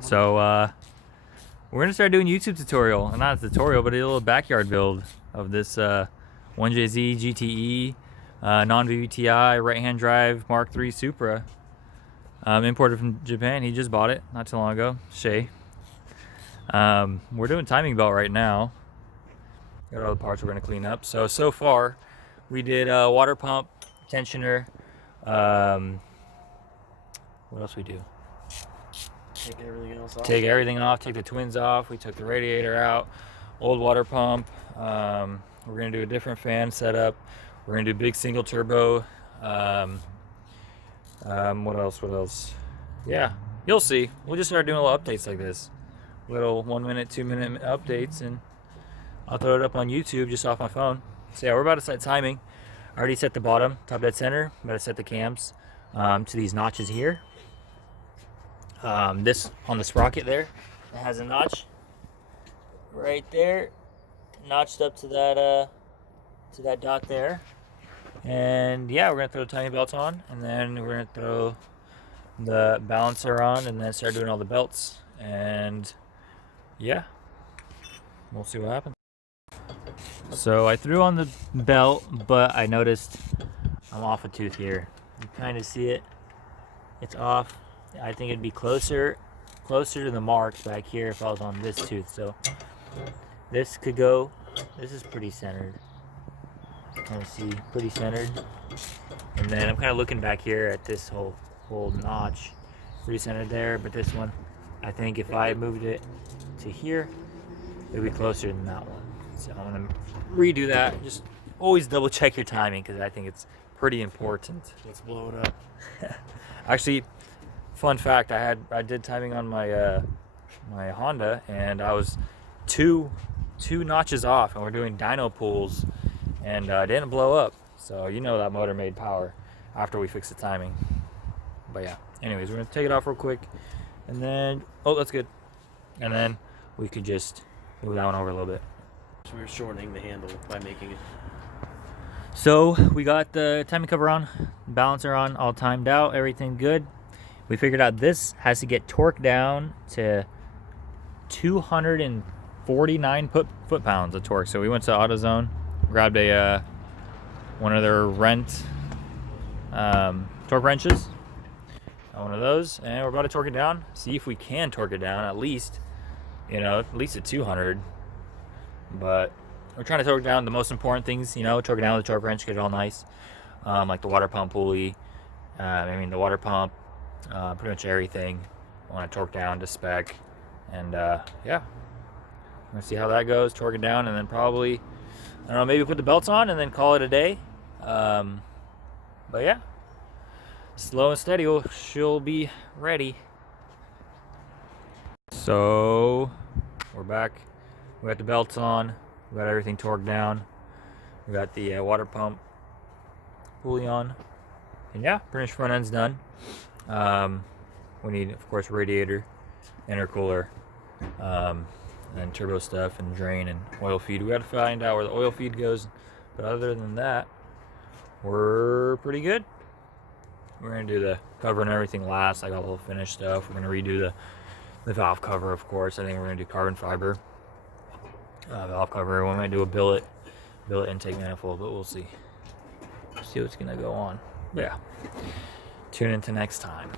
So we're gonna start doing YouTube tutorial, and not a tutorial, but a little backyard build of this 1JZ GTE non-VVTi right-hand drive Mk3 Supra, imported from Japan. He just bought it not too long ago. Shay. We're doing timing belt right now. Got all the parts we're gonna clean up. So far, we did water pump, tensioner. What else we do? Take everything else off. Take everything off. Take the twins off. We took the radiator out. Old water pump. We're gonna do a different fan setup. We're gonna do big single turbo. What else? Yeah, you'll see. We'll just start doing little updates like this. Little 1 minute, 2 minute updates, and I'll throw it up on YouTube just off my phone. So yeah, we're about to set timing. I already set the bottom, top dead center. I'm about to set the cams to these notches here. This on the sprocket there, it has a notch right there, notched up to that dot there. And yeah, we're gonna throw the timing belts on, and then we're gonna throw the balancer on, and then start doing all the belts. And yeah, we'll see what happens. So I threw on the belt, but I noticed I'm off a tooth here. You kind of see it. It's off. I think it'd be closer to the marks back here if I was on this tooth. So this could go. This is pretty centered. Kind of see, pretty centered. And then I'm kind of looking back here at this whole notch, pretty centered there. But this one, I think if I moved it to here, it'd be closer than that one. So I'm gonna redo that. Just always double check your timing, because I think it's pretty important. Let's blow it up. Actually, fun fact, I did timing on my my Honda, and I was two notches off, and we're doing dyno pulls, and it didn't blow up. So you know that motor made power after we fixed the timing. But yeah, anyways, we're gonna take it off real quick, and then that's good. And then we could just move that one over a little bit. So we're shortening the handle by making it. So we got the timing cover on, balancer on, all timed out, everything good. We figured out this has to get torqued down to 249 foot-pounds of torque. So we went to AutoZone, grabbed a one of their torque wrenches, one of those, and we're about to torque it down. See if we can torque it down at least, at least at 200. But we're trying to torque down the most important things, torque it down with the torque wrench, get it all nice, like the water pump pulley. The water pump. Pretty much everything I want to torque down to spec, and yeah, we're gonna see how that goes. Torque it down, and then probably, I don't know, maybe put the belts on and then call it a day. But yeah, slow and steady, she'll be ready. So we're back. We got the belts on. We got everything torqued down. We got the water pump pulley on, and yeah, pretty much front end's done. We need, of course, radiator, intercooler, and turbo stuff, and drain and oil feed. We got to find out where the oil feed goes, but other than that, we're pretty good. We're gonna do the cover and everything last. I got a little finished stuff. We're gonna redo the valve cover, of course. I think we're gonna do carbon fiber valve cover. We might do a billet intake manifold, but we'll see. See what's gonna go on. But yeah. Tune into next time.